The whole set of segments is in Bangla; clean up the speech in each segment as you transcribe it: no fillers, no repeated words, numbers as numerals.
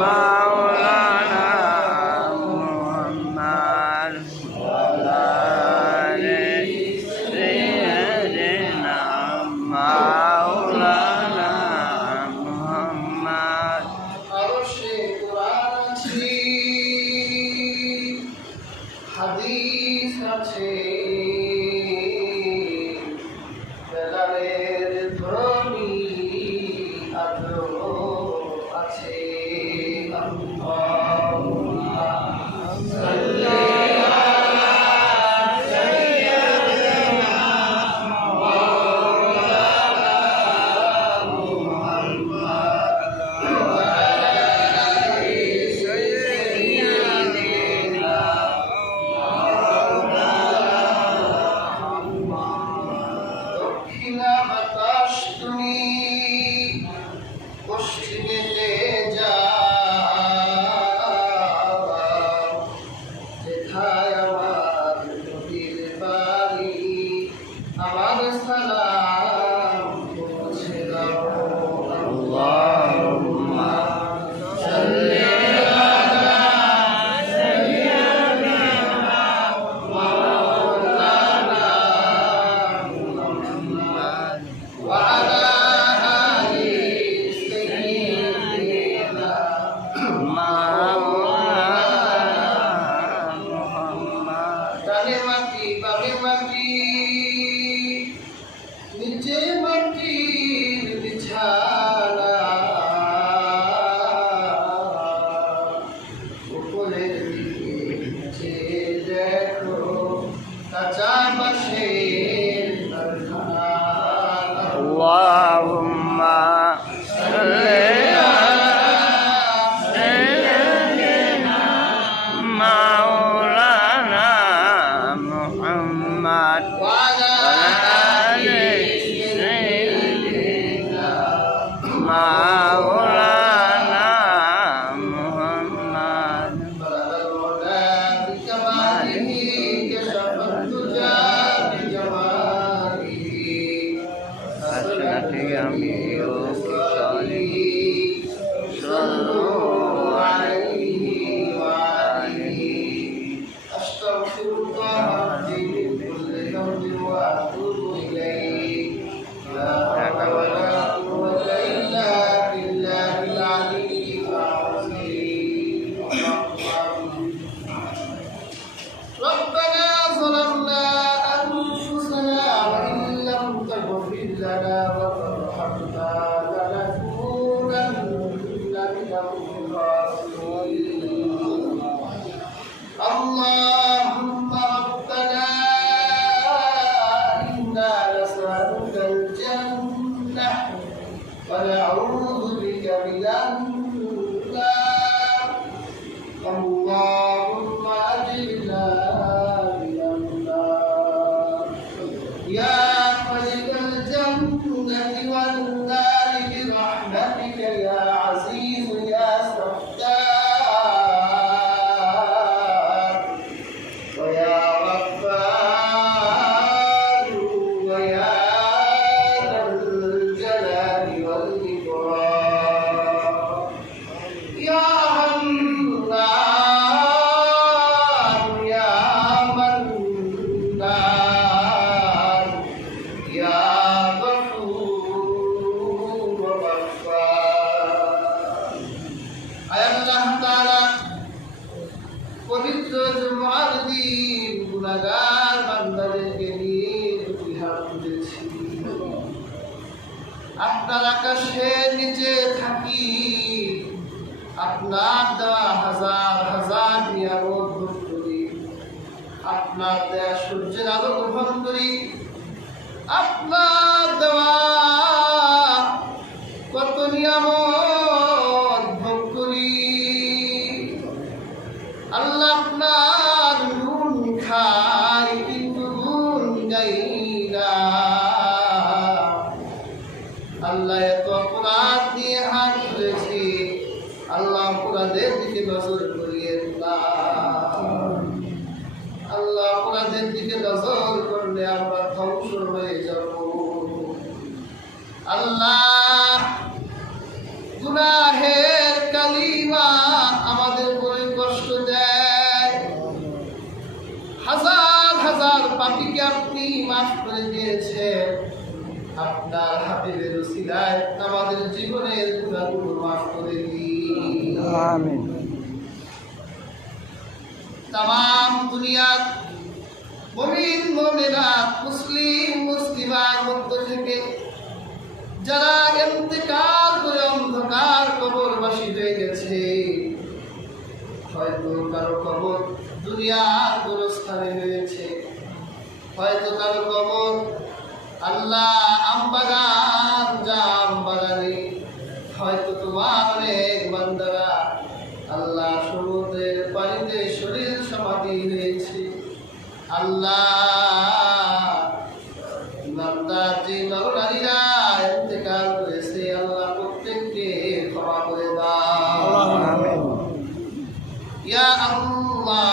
মাওলানা মুহাম্মদ ওয়া আলি সাইয়্যিদিনা মাওলানা মুহাম্মদ। আরশে কুরআন আছে, হাদিস আছে, বেলালের ধ্বনি আজও আছে। আল্লাহুম্মা সাল্লি আলা সাইয়্যিদিনা মাওলানা মুহাম্মদ ওয়া আলি সাইয়্যিদিনা দক্ষিণা বাতাস তুমি পশ্চিমেতে যাও, যেথায় আমার নবীর বাড়ি, আমার সালাম পৌঁছে দাও। আল্লাহুম্মা সাল্লি আলা সাইয়্যিদিনা মাওলানা মুহাম্মদ ওয়া আলা আলি সাইয়্যিদিনা মাওলানা মুহাম্মদ। ডানে মাটি বামে মাটি, নিচে মাটির বিছানা, উপরের দিকে চেয়ে দেখো কাঁচা বাঁশের কারখানা। আল্লাহুম্মা সাল্লি আলা সাইয়্যিদিনা মাওলানা মুহাম্মদ ওয়া আলা আলি সাইয়্যিদিনা মাওলানা মুহাম্মদ। আমি ও কিসানি সাল্লু আলাইহি ওয়া আলিহি ربنا ظلمنا أنفسنا وإن لم تغفر لنا وترحمنا لنكونن من الخاسرين. اللهم ربنا إنا نسألك الجنة ونعوذ بك من النار. اللهم أجرنا من النار يا ملك الجنة والنار برحمتك يا عزيز يا ستار ويا غفار ويا ذا الجلال والإكرام يا منان يا منان يا غفور وغفار. আয় আল্লাহ তাআলা, পবিত্র জুমার দিন গুনাহগার বান্দাদেরকে নিয়ে দুটি হাত তুলেছি। আপনার আকাশের নিচে থাকি, আপনার দেওয়া হাজার হাজার নিয়ামত ভোগ করি, আপনার দেওয়া সূর্যের আলো গ্রহণ করি, আপনার দেওয়া কত নিয়ামত ভোগ করি। আল্লাহ আপনার গুণ খাই কিন্তু গুণ গাই না। আল্লাহ এত অপরাধ নিয়ে হাত ধরেছি, আল্লাহ অপরাধের দিকে নজর করিয়েন না। আল্লাহ অপরাধের দিকে নজর করলে আমরা ধ্বংস হয়ে যাব। আল্লাহ গুনাহের কালিমা পাপীকে আপনি মাফ করে দিয়েছেন। আপনার হাবিবের উসিলায় আমাদের জীবনের গুনাহগুলো মাফ করে দিন। আমিন। तमाम দুনিয়ার মুমিন মুমিনাত মুসলিম মুসলিমার মধ্য থেকে যারা ইন্তেকাল করে অন্ধকার কবরবাসী হয়ে গেছে, হয়তো কারো কবর দুনিয়ার কোনো স্থানে হয়েছে, হয়তো কারো কবর আল্লাহ আমবাগান জাম বাগানে, হয়তো তোমার অনেক বান্দারা আল্লাহ সমুদ্রের পানিতে শরীর সমাধি হয়েছে। আল্লাহ বান্দার যে নরনারীরা ইন্তেকাল করেছে, আল্লাহ প্রত্যেককে ক্ষমা করে দাও। আমিন। ইয়া আল্লাহ,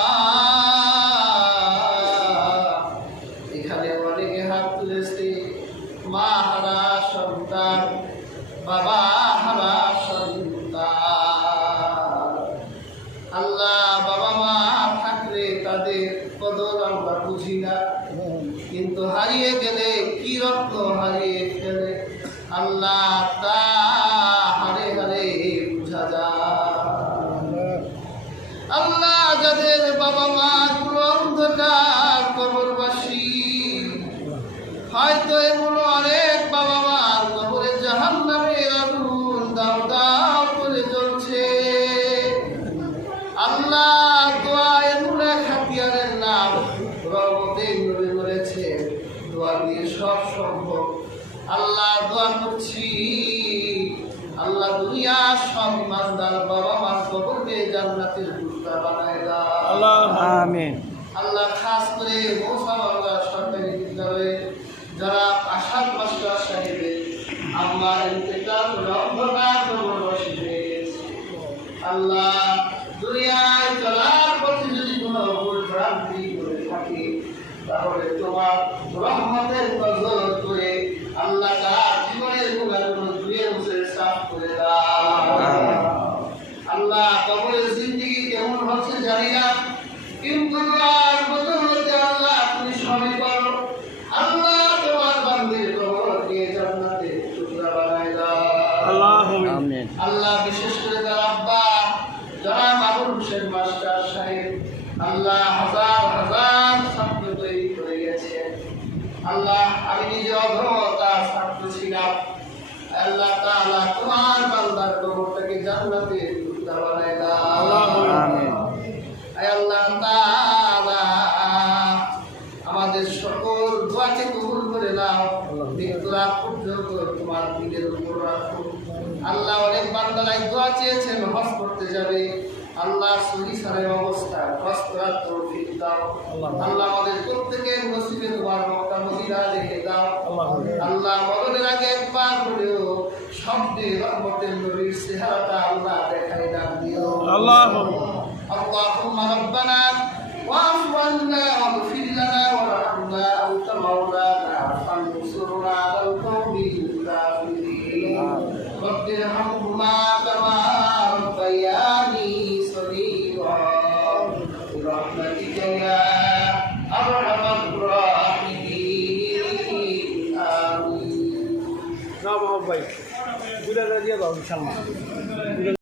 এখানে অনেকে হাত তুলেছে, মা হারা সন্তান, বাবা হারা সন্তান। আল্লাহ বাবা মা থাকলে তাদের কদর আমরা বুঝি না, কিন্তু হারিয়ে গেলে কি রত্ন হারিয়ে ফেলে আল্লাহ তা হারে হারে বুঝা যায়। আল্লাহ যাদের বাবা মা গুলো অন্ধকার কবরবাসী, হয়তো এমন অনেক বাবা মার কবরে জাহান্নামের আগুন দাও দাও করে জ্বলছে। আল্লাহ দোয়া এমন এক হাতিয়ারের নাম, রহমতের নবী বলেছে দোয়া দিয়ে সব সম্ভব। আল্লাহ দোয়া করছি, আল্লাহ দুনিয়ার সব ইমানদার বাবা মার কবরকে জান্নাতের টুকরা বানায় দাও। আমিন। আল্লাহ খাস করে মৌসাবাংলা সরকারি বিদ্যালয়ে যারা আশাদ মাস্টার সাহেবের আল্লাহ ইন্তেকাল করে অন্ধকার কবরবাসী হয়ে গেছে, আল্লাহ দুনিয়ায় চলার পথে যদি কোনো ভুল ভ্রান্তি করে থাকে, তাহলে তোমার রহমতের নজর করে আল্লাহ তার জীবনের গুনাহগুলো ধুয়ে মুছে সাফ করে দাও। আল্লাহ কবরের জিন্দেগি কেমন হচ্ছে জানি না, কিন্তু আর বদলতে আল্লাহ তুমি সবই করো। আল্লাহ তোমার বান্দির কবরকে জান্নাতের টুকরা বানায় দাও। আমিন। আল্লাহ বিশেষ করে তার আব্বা যারা মাহবুব হোসেন মাস্টার সাহেব, আল্লাহ হাজার হাজার ছাত্র তৈরি করে গেছে। আল্লাহ আমি নিজে অধমতার ছাত্র ছিলাম, আল্লাহ তাআলা তোমার বান্দার কবরটাকে জান্নাতের টুকরা বানায় দাও। আমিন। আল্লাহ তাআলা আমাদের সকল দোয়াকে কবুল করে নাও, মৃত্যুর আগ পর্যন্ত তোমার দিনের উপর রাখো। আল্লাহ অনেক বান্দারাই দোয়া চেয়েছেন হজ করতে যাবে, আল্লাহ সহি সারের অবস্থা হজ করার তৌফিক দাও। আল্লাহ আমাদের প্রত্যেকের নসিবে তোমার মক্কা মদিনা রেখে দাও। আল্লাহ মরণের আগে একবার হলেও শব্দে রহমতের নবীর চেহারাটা আল্লাহ দেখাই দান দিও। اللهم ربنا واعف عنا واغفر لنا وارحمنا أنت مولانا فانصرنا على القوم الكافرين رب ارحمهما كما ربياني صغيرا برحمتك يا أرحم الراحمين آمين. না বাবা ভাই দুটা দিয়ে দাও ইনশাআল্লাহ।